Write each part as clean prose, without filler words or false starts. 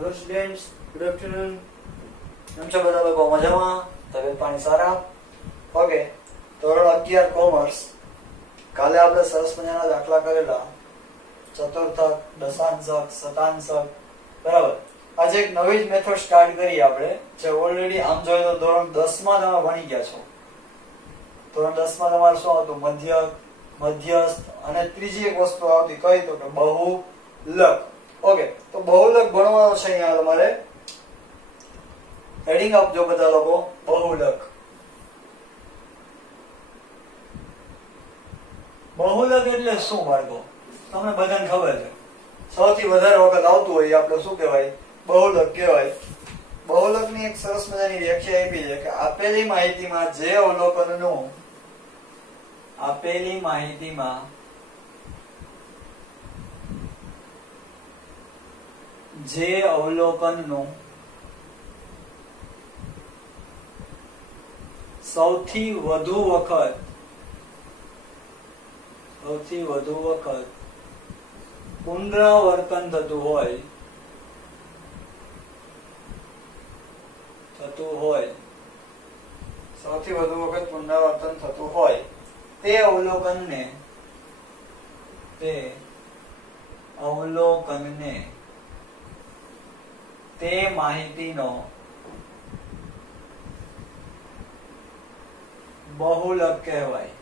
Hello students, good afternoon. કેમ છો બધા લોકો? મજામાં? તબિયત પાણી સારા? ઓકે, ધોરણ 11 કોમર્સ. કાલે આપણે સરસ મજાના દાખલા કરેલા, ચતુર્થક, દશાંશક, શતાંશક, બરાબર. આજે એક નવી જ મેથડ સ્ટાર્ટ કરી આપણે, જે ઓલરેડી આમ જોઈએ તો ધોરણ 10 માં તમે ભણી ગયા છો. ધોરણ 10 માં તમારે શું હતું? મધ્યક, મધ્યસ્થ અને ત્રીજી એક વસ્તુ આવતી કઈ તો કે બહુલક. ઓકે, તો બહુલક ભણવાનો છે. અહીંયા તમારે હેડિંગ આપજો બધા લોકો, બહુલક. બહુલક એટલે શું બાળકો? તમને બધાને ખબર છે, સૌથી વધારે વખત આવતું હોય આપણે શું કહેવાય? બહુલક કહેવાય. બહુલકની એક સરસ મજાની વ્યાખ્યા આપી છે કે આપેલી માહિતીમાં જે અવલોકનનું સૌથી વધુ વખત પુનરાવર્તન થતું હોય સૌથી વધુ વખત પુનરાવર્તન થતું હોય તે અવલોકનને તે માહિતીનો બહુલક કહેવાય.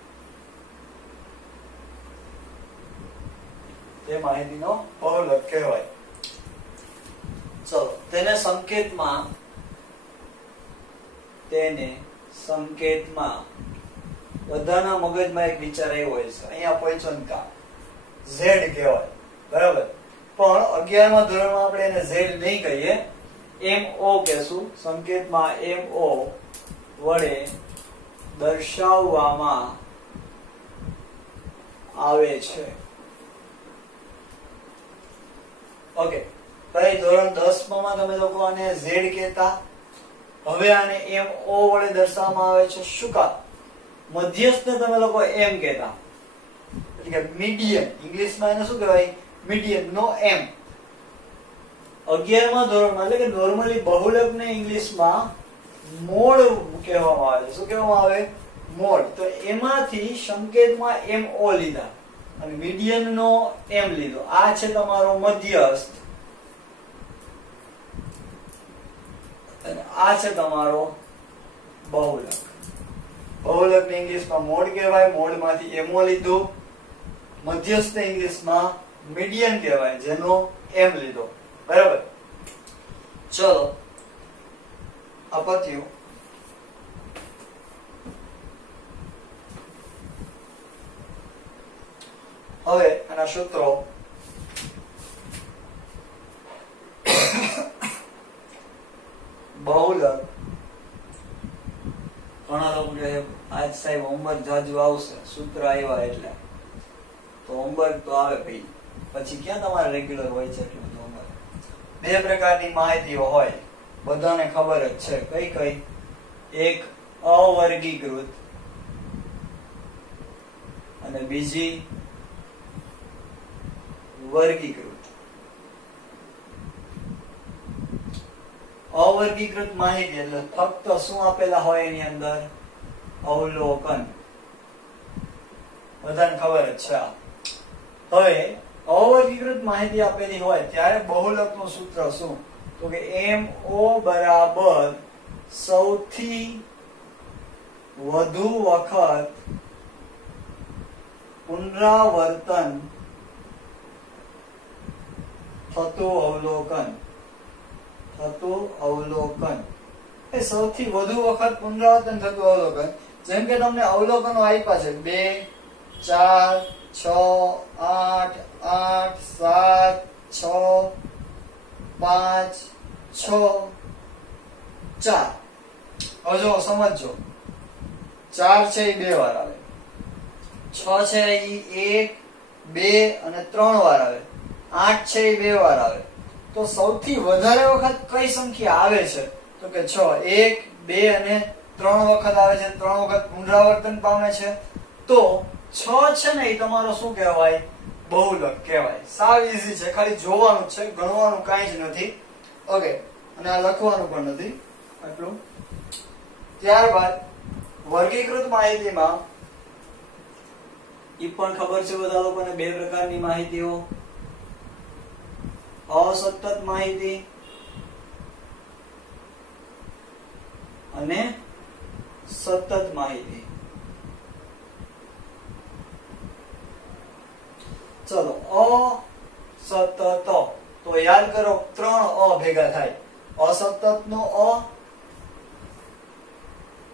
ચલો, તેને સંકેતમાં બધાના મગજમાં એક વિચાર આવ્યો હોય છે, અહીંયા પોઈચનકા Z કહેવાય, બરાબર. પણ 11મા ધોરણમાં આપણે એને Z નહીં કહીએ, MO કહેશું. સંકેતમાં MO વડે દર્શાવવામાં આવે છે. ઓકે, ભાઈ ધોરણ 10 માં તમે લોકો આને Z કહેતા, હવે આને MO વડે દર્શાવવામાં આવે છે. શું કામ? મધ્યસ્થને તમે લોકો M કહેતા, એટલે કે મીડિયન. ઇંગ્લિશમાં એને શું કહેવાય? મીડિયન, નો M. 11મા ધોરણમાં એટલે કે નોર્મલી બહુલકને ઇંગ્લિશમાં મોડ કહેવામાં આવે છે. શું કહેવામાં આવે? મોડ. તો એમાંથી સંકેતમાં MO લીધા અને મીડિયન નો M લીધો. આ છે તમારો મધ્યસ્થ અને આ છે તમારો બહુલક. બહુલકને ઇંગ્લિશમાં મોડ કહેવાય, મોડમાંથી MO લીધું. મધ્યસ્થને ઇંગ્લિશમાં મીડિયન કહેવાય, જેનો M લીધો, બરાબર. ચલો, આ પત્યું. હવે આના સૂત્રો. બહુલક. ઘણા લોકો કહે આજ સાહેબ હોમવર્ક જાજુ આવશે, સૂત્ર આવ્યા એટલે. તો હોમવર્ક તો આવે ભાઈ, પછી ક્યાં તમારે રેગ્યુલર હોય છે એટલું બધું હોમવર્ક? બે પ્રકારની માહિતીઓ હોય, બધાને ખબર જ છે. કઈ કઈ? એક અવર્ગીકૃત અને બીજી વર્ગીકૃત. અવર્ગીકૃત માહિતી એટલે ફક્ત શું આપેલા હોય એની અંદર? અવલોકન. બધાને ખબર જ છે. હવે અવર્ગીકૃત માહિતી આપેલી હોય ત્યારે બહુલકનું સૂત્ર શું? તો કે MO બરાબર સૌથી વધુ વખત પુનરાવર્તન થતું અવલોકન. એ સૌથી વધુ વખત પુનરાવર્તન થતું અવલોકન. જેમ કે તમને અવલોકનો આપ્યા છે 2, 4, 6, 8, 8, 7, 6, 5, 6, 4. હવે જો સમજો, 4 છે એ 2 વાર આવે, 6 છે એ 1, 2 અને 3 વાર આવે, 8 છે એ 2 વાર આવે. તો સૌથી વધારે વખત કઈ સંખ્યા આવે છે? તો કે 6. 1, 2 અને 3 વખત આવે છે, 3 વખત પુનરાવર્તન પામે છે. તો 6 છે ને એ તમારો શું કહેવાય? બહુલક કહેવાય. સાવ ઈઝી છે, ખાલી જોવાનું છે, ગણવાનું કાંઈ જ નથી. ઓકે, અને આ લખવાનું પણ નથી આટલું. ત્યારબાદ વર્ગીકૃત માહિતીમાં ઈ પણ ખબર છે બધા લોકોને, બે પ્રકારની માહિતીઓ, અસતત માહિતી અને સતત માહિતી. ચલો, અસતત તો યાદ કરો, 3 અ ભેગા થાય. અસતત નો અ,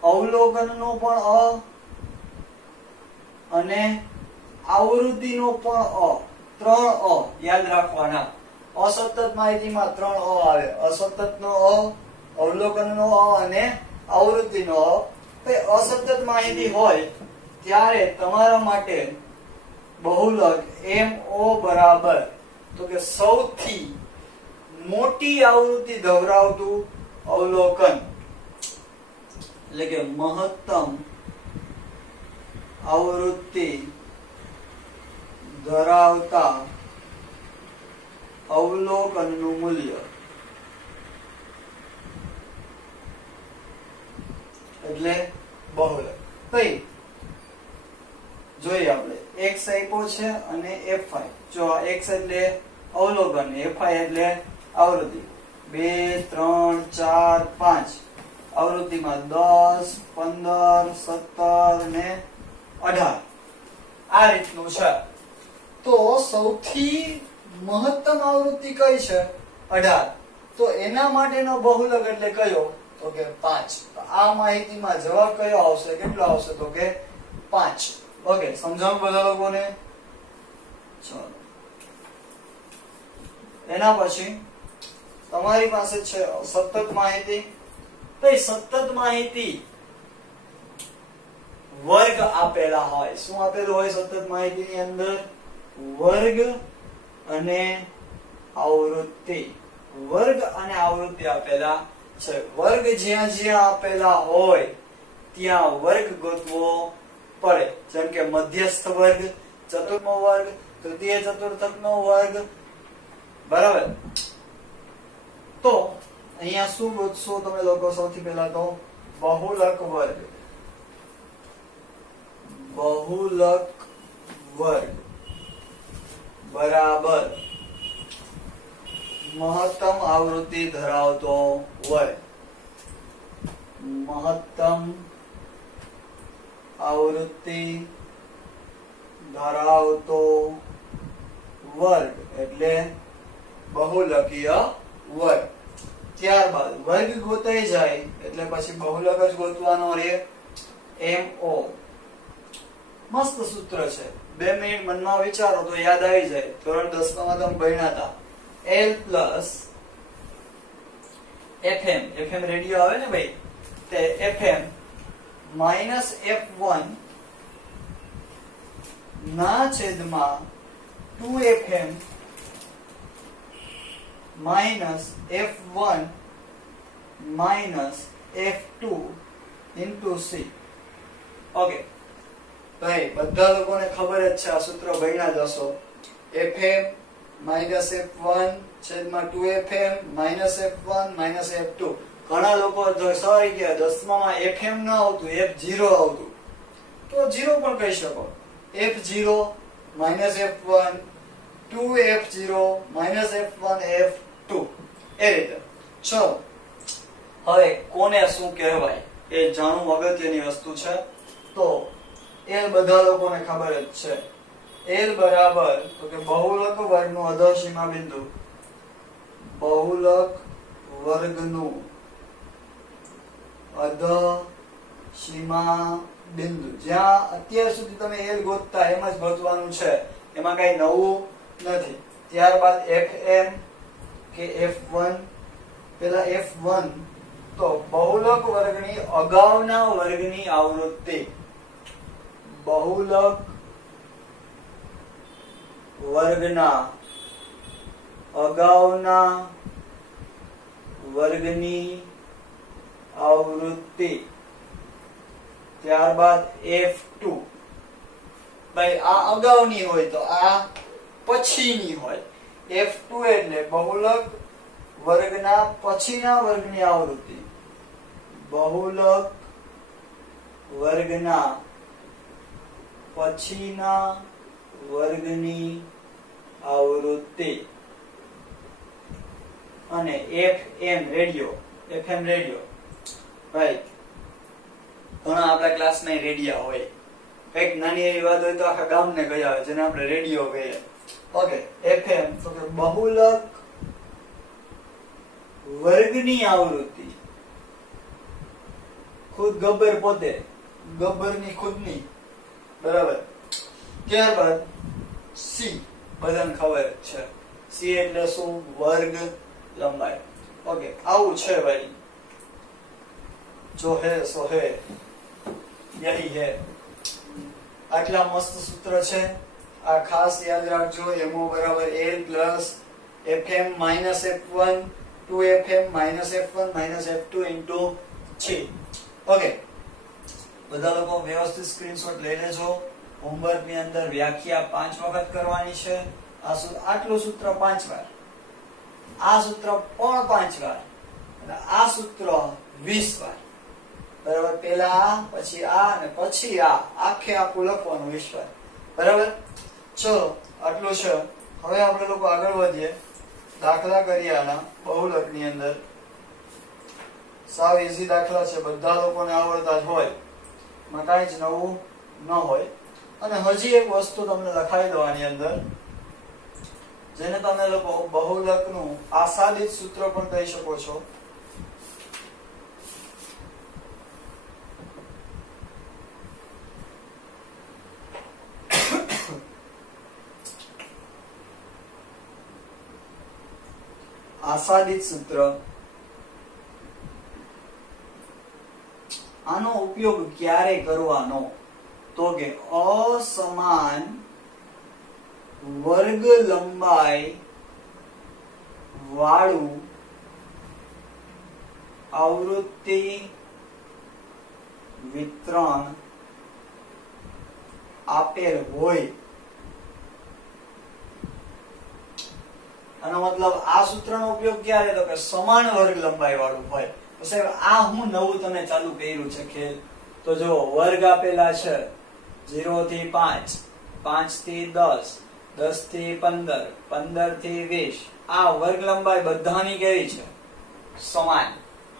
અવલોકન નો પણ અ અને આવૃત્તિ નો પણ અ. 3 અ યાદ રાખવાના. અસતત માહિતીમાં 3 અ આવે. અસતત નો અ, અવલોકન નો અ અને આવૃત્તિ નો અ. અસતત માહિતી હોય ત્યારે તમારા માટે બહુલક MO બરાબર, તો કે સૌથી મોટી આવૃત્તિ ધરાવતું અવલોકન, એટલે કે મહત્તમ આવૃત્તિ ધરાવતા અવલોકનનું મૂલ્ય, એટલે બહુલક. કઈ જોઈએ આપણે, x આપ્યો છે અને fi. જો x એટલે અવલોકન, fi એટલે આવૃત્તિ. 2 3 4 5 આવૃત્તિમાં 10 15 17 ને 18 આ રીતનું છે. તો સૌથી મહત્તમ આવૃત્તિ કઈ છે? 18. તો એના માટેનો બહુલક એટલે કયો? તો કે 5. તો આ માહિતીમાં જવાબ કયો આવશે? કેટલો આવશે? તો કે 5. ઓકે, સમજાવું બધા લોકોને? ચલો, એના પછી તમારી પાસે છે સતત માહિતી. તો સતત માહિતી વર્ગ આપેલા હોય. શું આપેલું હોય સતત માહિતીની અંદર? વર્ગ અને આવૃત્તિ. વર્ગ અને આવૃત્તિ આપેલા છે. વર્ગ જ્યાં જ્યાં આપેલા હોય ત્યાં વર્ગ ગોતવો પડે. જેમ કે મધ્યસ્થ વર્ગ, ચતુર્થ વર્ગ, તૃતીય ચતુર્થકનો વર્ગ, બરાબર. તો અહીંયા શું ગોતશો તમે લોકો? સૌથી પહેલા તો બહુલક વર્ગ. બહુલક વર્ગ બરાબર મહત્તમ આવૃત્તિ ધરાવતો વર્ગ. મહત્તમ આવૃત્તિ ધરાવતો વર્ગ એટલે બહુલકીય વર્ગ. ત્યારબાદ વર્ગ ગોતાઈ જાય એટલે પછી બહુલક જ ગોતવાનો રહે. MO મસ્ત સૂત્ર છે. 2 મિનિટ મનમાં વિચારો તો યાદ આવી જાય. ધોરણ 10 માં તમે ભણ્યા હતા. L plus FM, FM radio આવે ને ભાઈ, તે FM minus F1 ના છેદમાં 2FM minus F1 minus F2 into C. Okay, ભાઈ બધા લોકોને ખબર જ છે, આ સૂત્ર ભણ્યા જ હશો. FM minus F1 છેદમાં 2FM minus F1 minus F2. ઘણા લોકો સોરી ગયા 10માં FM ન આવતું, F0 આવતું, તો 0 પણ કહી શકો. F0 minus F1 2F0 minus F1 F2 એ રીતે. ચલો, હવે કોને શું કહેવાય એ જાણવું અગત્યની વસ્તુ છે. તો L બધા લોકોને ખબર જ છે. L બરાબર તો કે બહુલક વર્ગનું અધોસીમા બિંદુ. બહુલક વર્ગનું અધોસીમા બિંદુ. જ્યાં અત્યાર સુધી તમે L ગોતતા એમ જ ગોતવાનું છે, એમાં કઈ નવું નથી. ત્યારબાદ FM કે F1, પેલા F1 તો બહુલક વર્ગની અગાઉના વર્ગની આવૃત્તિ. બહુલક વર્ગના અગાઉના વર્ગની આવૃત્તિ. ત્યારબાદ F2. ભાઈ આ અગાઉની હોય તો આ પછીની હોય. F2 એટલે બહુલક વર્ગના પછીના વર્ગની આવૃત્તિ, બહુલક વર્ગના પછીના વર્ગની આવૃત્તિ અને FM radio, FM radio right. ઘણા આપણા ક્લાસમાં રેડિયા હોય, કઈક નાની એવી વાત હોય તો આખા ગામને ગયા હોય, જેને આપણે રેડિયો કહીએ. ઓકે, FM તો કે બહુલક વર્ગની આવૃત્તિ, ખુદ ગબ્બર પોતે, ગબ્બરની ખુદની, બરાબર. ત્યારબાદ સી, બધાને ખબર છે સી એટલે શું? વર્ગ લંબાઈ. ઓકે, આવું છે ભાઈ. જો હે સો હે, યહી હે. આટલા મસ્ત સૂત્ર છે, આ ખાસ યાદ રાખજો. MO બરાબર L plus FM minus F1 2FM minus F1 minus F2 into 3. Okay, બધા લોકો વ્યવસ્થિત સ્ક્રીનશોટ લઈ લેજો. હોમવર્ક ની અંદર વ્યાખ્યા 5 વખત કરવાની છે. આટલું સૂત્ર 5 વાર, આ સૂત્ર પણ 5 વાર, અને આ સૂત્ર 20 વાર. બરાબર, પેલા આ, પછી આ અને પછી આ, આખે આખું લખવાનું 20 વાર. બરાબર, ચલો આટલું છે. હવે આપણે લોકો આગળ વધીએ, દાખલા કરીએ આના બહુલક ની અંદર. સાવ ઈઝી દાખલા છે, બધા લોકોને આવડતા જ હોય, માં કાંઈ જ નવું ન હોય. અને હજી એક વસ્તુ તમને લખાઈ દો આની અંદર, જેને તમે લોકો બહુલકનું આસાદિત સૂત્ર પણ કહી શકો છો. આસાદિત સૂત્ર, આનો ઉપયોગ ક્યારે કરવાનો? તો કે અસમાન વર્ગ લંબાઈ વાળું આવૃત્તિ વિતરણ આપેલ હોય. આનો મતલબ આ સૂત્રનો ઉપયોગ ક્યારે? તો કે સમાન વર્ગ લંબાઈ વાળું હોય. તો સાહેબ આ હું નવું તમે ચાલુ કર્યું છે ખેલ. તો જો વર્ગ આપેલા છે 0 થી 5, 5 થી 10, 10 થી 15, 15 થી 20. આ વર્ગ લંબાઈ બધાની કેવી છે? સમાન.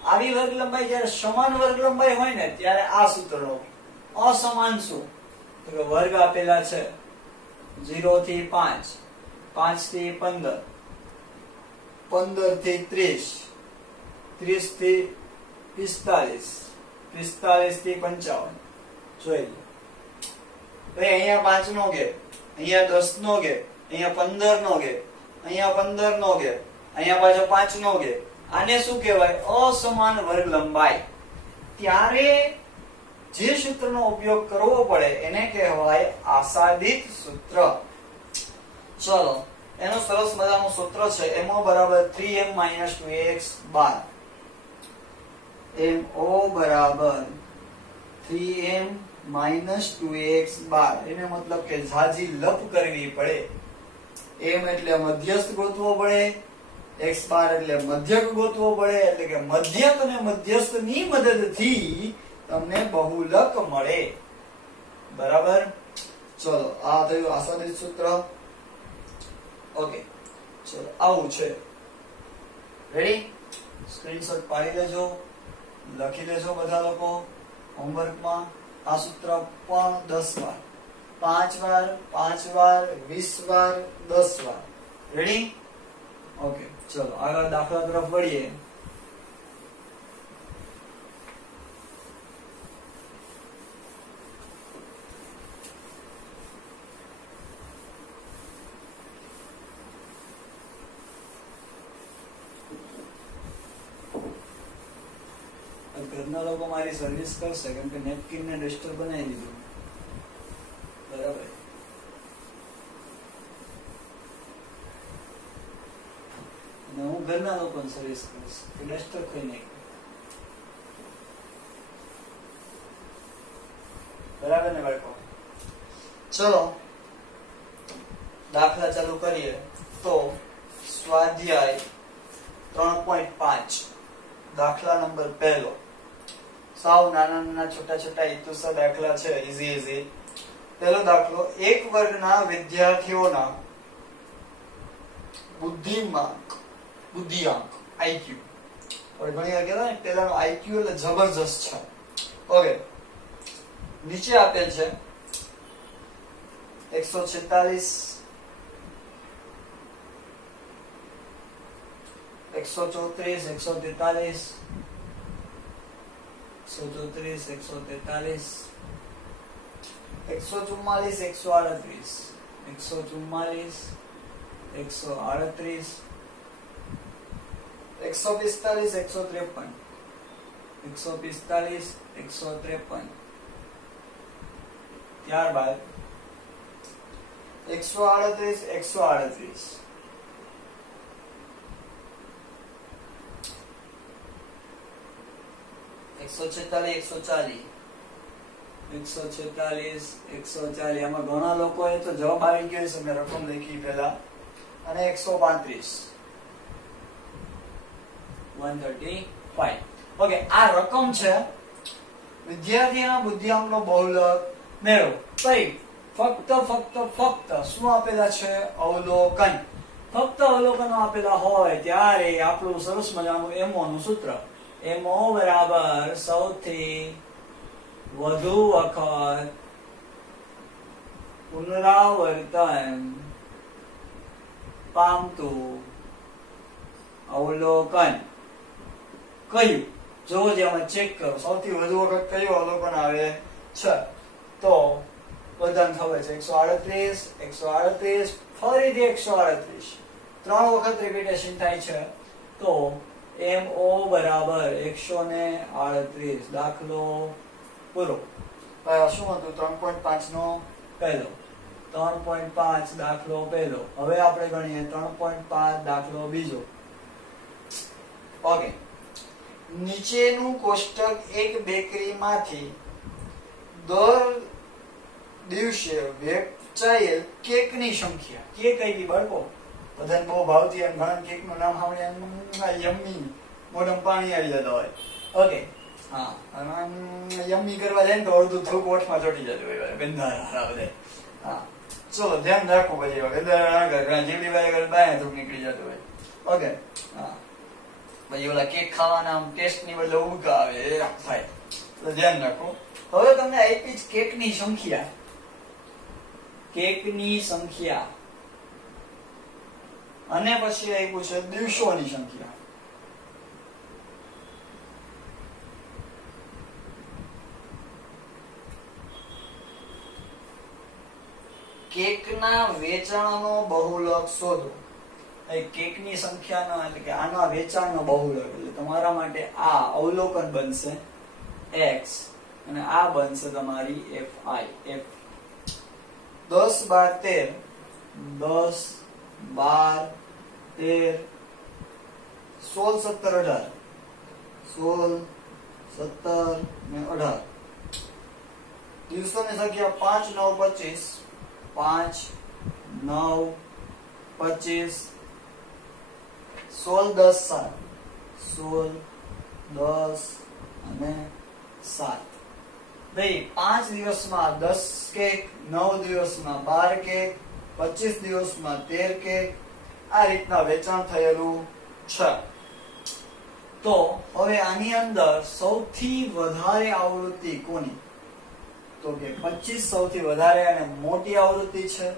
આવી વર્ગ લંબાઈ જ્યારે સમાન વર્ગ લંબાઈ હોય ને ત્યારે આ સૂત્રનો. અસમાન શું? તો કે વર્ગ આપેલા છે 0 થી 5, 5 થી 15, 15 થી 30, 30 થી 45, 45 થી 55. જોઈ લો ભાઈ, અહીંયા 5 નો ગેપ, અહીંયા 10 નો ગેપ, અહીંયા 15 નો ગેપ, અહીંયા 15 નો ગેપ, અહીંયા પાછો 5 નો ગેપ. આને શું કહેવાય? અસમાન વર્ગ લંબાઈ. ત્યારે જે સૂત્રનો ઉપયોગ કરવો પડે એને કહેવાય આસાદિત સૂત્ર. ચલો, એનું સરસ મજાનું સૂત્ર છે. MO બરાબર 3M - 2AX બાર. MO બરાબર 3M - 2AX બાર. એને મતલબ કે ઝાઝી લપ કરવી પડે. M એટલે મધ્યસ્થ ગોતવો પડે, X બાર એટલે મધ્યક ગોતવો પડે. એટલે કે મધ્યક અને મધ્યસ્થની મદદથી તમને બહુલક મળે. બરાબર, ચલો આ થયું આસાદિત સૂત્ર. ઓકે, ચલો આવું છે. રેડી? સ્ક્રીનશોટ પાડી લેજો, લખી લેજો બધા લોકો હોમવર્કમાં. આ સૂત્ર પણ 10 વાર, 5 વાર, 5 વાર, 20 વાર, 10 વાર. રેડી? ઓકે, ચલો આગળ દાખલા તરફ વળીએ. ઘરના લોકો મારી સર્વિસ કરશે, કેમ કે નેપકિન ને ડસ્ટર બનાવી દીધું. બરાબર, અને હું ઘરના લોકોને સર્વિસ કરીશ કે ડસ્ટર ખોઈ નાખ્યું. બરાબર ને બાળકો? ચલો દાખલા ચાલુ કરીએ. તો સ્વાધ્યાય 3.5 દાખલા નંબર પહેલો સાવ નાના નાના છોટા છોટા ઇતુસા દાખલા છે ઈઝી પહેલો દાખલો એક વર્ગના વિદ્યાર્થીઓના બુદ્ધિઆંક આઈક્યુ હવે ઘણી વાર કહેવાય ને પેલાનો આઈક્યુ એટલે જબરજસ્ત છે ઓકે નીચે આપેલ છે 146 134 143 144 138 153 ત્યારબાદ 138 140 આમાં ઘણા લોકોએ તો જવાબ આવી ગયો છે મેં રકમ લખી પહેલા અને 135 ઓકે આ રકમ છે વિદ્યાર્થીના બુદ્ધિઆંકનો બહુલક મેળવો પછી ફક્ત શું આપેલા છે અવલોકન ફક્ત અવલોકનો આપેલા હોય ત્યારે આપણું સરસ મજાનું એમઓ નું સૂત્ર એમઓ બરાબર સૌથી વધુ વખત પુનરાવર્તન પામતું અવલોકન કયું જો જેમાં ચેક કરો સૌથી વધુ વખત કયું અવલોકન આવે છે તો બધાને ખબર છે 138 ફરીથી 138 ત્રણ વખત રિપીટેશન થાય છે તો MO બરાબર 138 દાખલો પૂરો શું હતું 3.5 નો પહેલો 3.5 દાખલો પહેલો હવે આપણે ગણીએ 3.5 દાખલો બીજો ઓકે નીચેનું કોષ્ટક એક બેકરીમાંથી દર દિવસે વેચાયેલ કેકની સંખ્યા કેક આવી બાળકો બધાને બહુ ભાવતી અને ઘણા કેકનું નામ સાંભળ્યા યમ્મી મોઢામાં પાણી આવી જતા હોય ઓકે હા અને યમ્મી કરવા જાય ને તો અડધું થોડુંક ઓઠમાં ચોટી જતું હોય ગંદા બધે હા ચલો ધ્યાન રાખવું પછી ગંદા જેટલી વાર બાય થોડું નીકળી જતું હોય ઓકે હા પછી ઓલા કેક ખાવાના ટેસ્ટ ની બદલે ઉબકા આવે એ થાય તો ધ્યાન રાખો હવે તમને આપી જ કેકની સંખ્યા અને પછી આપ્યું છે દિવસોની સંખ્યા કેકના વેચાણનો બહુલક શોધો કેકની સંખ્યાનો એટલે કે આના વેચાણનો બહુલક એટલે તમારા માટે આ અવલોકન બનશે x અને આ બનશે તમારી fi f 10 12 13 16 17 18 દિવસોની સંખ્યા 5 9 25 16 10 અને 7 ભાઈ 5 દિવસમાં 10 કેક 9 દિવસમાં 12 કેક 25 દિવસમાં 13 કેક આ રીતના વેચાણ થયેલું છે તો હવે આની અંદર સૌથી વધારે આવૃત્તિ કોની તો કે 25 સૌથી વધારે અને મોટી આવૃત્તિ છે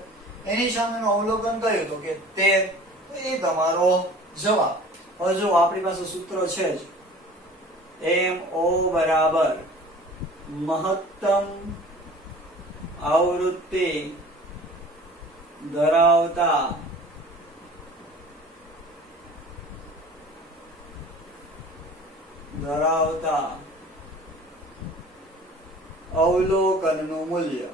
એની સામેનું અવલોકન કયું તો કે 13 એ તમારો જવાબ હવે જો આપણી પાસે સૂત્ર છે જ MO બરાબર મહત્તમ આવૃત્તિ ધરાવતા અવલોકનનું મૂલ્ય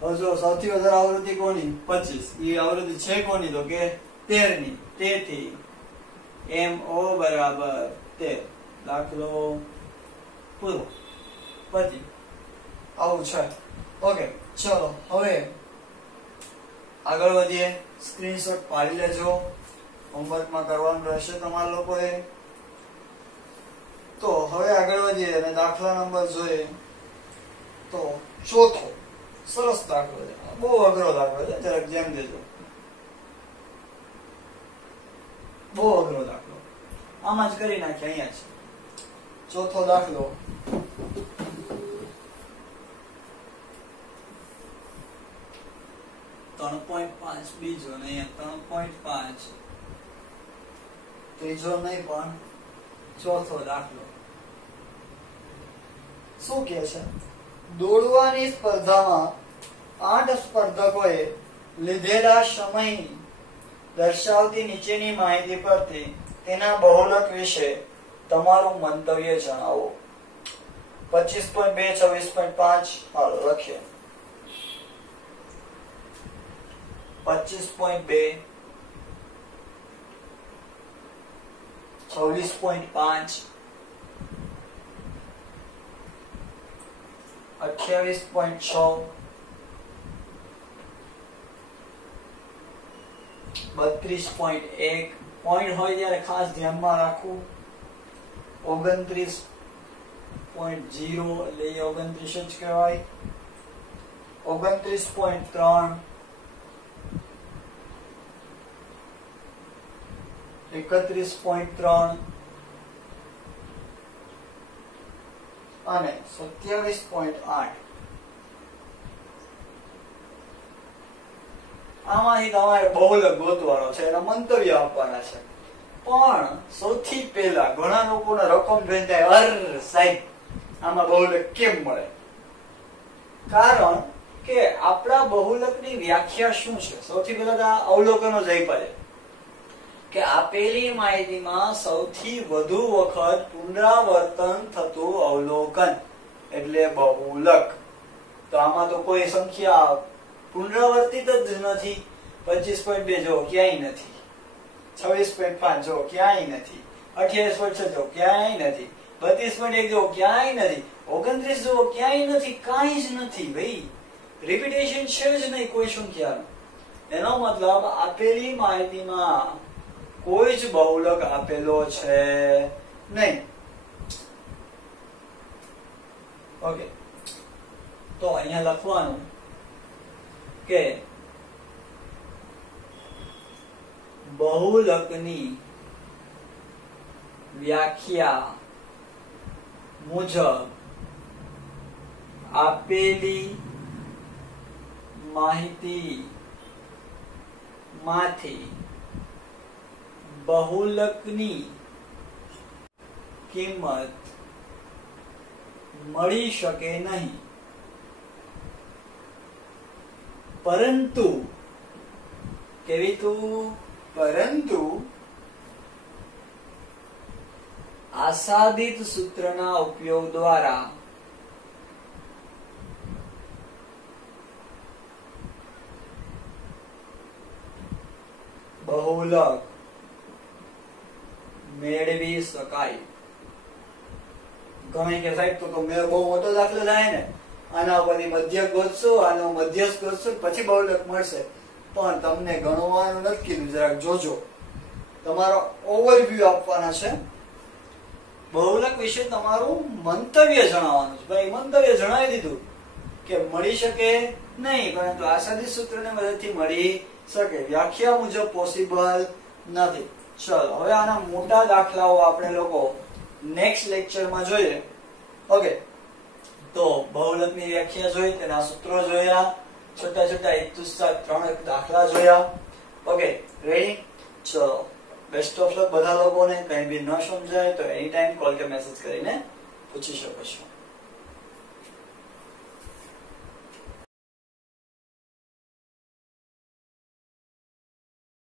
જો સૌથી વધારે આવૃત્તિ કોની 25 એ આવૃત્તિ છે કોની તો કે 13 ની તેથી MO બરાબર 13 દાખલો પૂરો પછી આવું છે ઓકે ચલો હવે આગળ વધીએ, સ્ક્રીનશોટ પાડી લેજો, હોમવર્કમાં કરવાનું રહેશે તમારા લોકોએ. તો હવે આગળ વધીએ અને દાખલા નંબર જોઈએ તો ચોથો. સરસ દાખલો છે, બહુ અઘરો દાખલો છે, જરાક ધ્યાન દેજો. બહુ અઘરો દાખલો, આમાં જ કરી નાખીએ. અહીંયા છે ચોથો દાખલો. .5 બીજો ને અહીંયા 3.5 ત્રીજો નહીં પણ ચોથો દાખલો. શું કે છે? દોડવાની સ્પર્ધામાં 8 સ્પર્ધકોએ લીધેલા સમય દર્શાવતી નીચેની માહિતી પરથી તેના બહુલક વિશે તમારું મંતવ્ય જણાવો. 25.2 26.5 હાલો લખીએ. 25.2 26.5 28.6 32.1 પોઈન્ટ હોય ત્યારે ખાસ ધ્યાનમાં રાખવું. 29.0 એટલે 29 જ કહેવાય. 29.3 31.3 અને 27.8. આમાંથી તમારે બહુલક ગોતવાનો છે, એના મંતવ્ય આપવાના છે. પણ સૌથી પહેલા ઘણા લોકોને રકમ જોઈને થાય, અર સાહેબ આમાં બહુલક કેમ મળે? કારણ કે આપણા બહુલકની વ્યાખ્યા શું છે? સૌથી પહેલા તો અવલોકનો જ આપ્યા છે કે આપેલી માહિતીમાં સૌથી વધુ વખત પુનરાવર્તન થતું અવલોકન એટલે બહુલક. તો આમાં તો કોઈ સંખ્યા પુનરાવર્તિત જ નથી. 25.2 જો ક્યાંય નથી, 26.5 જો ક્યાંય નથી, 28.6 જો ક્યાંય નથી, 32.1 જો ક્યાંય નથી, 29 જો ક્યાંય નથી, કાંઈ જ નથી ભાઈ. રિપીટેશન છે જ નહીં કોઈ સંખ્યાનું. એનો મતલબ આપેલી માહિતીમાં કોઈ જ બહુલક આપેલો છે નહીં. ઓકે, તો અહીંયા લખવાનું કે બહુલકની વ્યાખ્યા મુજબ આપેલી માહિતી માંથી બહુલકની કિંમત મળી શકે નહીં, પરંતુ કેવી તું પરંતુ આસાદિત સૂત્રના ઉપયોગ દ્વારા બહુલક મેળવી શકાય. ગમે કે સાહેબ તો મેં બહુ મોટો દાખલો થાય ને, આના ઉપરથી મધ્યક ગોતશું, આનો મધ્યસ્થ ગોતશું, પછી બહુલક મળશે. પણ તમને ગણવાનું નથી કીધું, જરાક જોજો. તમારો ઓવરવ્યુ આપવાના છે, બહુલક વિશે તમારું મંતવ્ય જણાવવાનું છે. ભાઈ મંતવ્ય જણાવી દીધું કે મળી શકે નહીં, પરંતુ આસાદી સૂત્રની મદદથી મળી શકે. વ્યાખ્યા મુજબ પોસિબલ નથી. ચલો હવે આના મોટા દાખલાઓ આપણે લોકો નેક્સ્ટ લેક્ચરમાં જોઈએ. ઓકે, તો બહુલકની વ્યાખ્યા જોઈ, તેના સૂત્રો જોયા, છોટા છોટા 1 to 7 3 દાખલા જોયા. Okay, ready? ચલો, બેસ્ટ ઓફ લક બધા લોકોને. કઈ બી ન સમજાય તો એની ટાઈમ કોલ કે મેસેજ કરીને પૂછી શકો છો.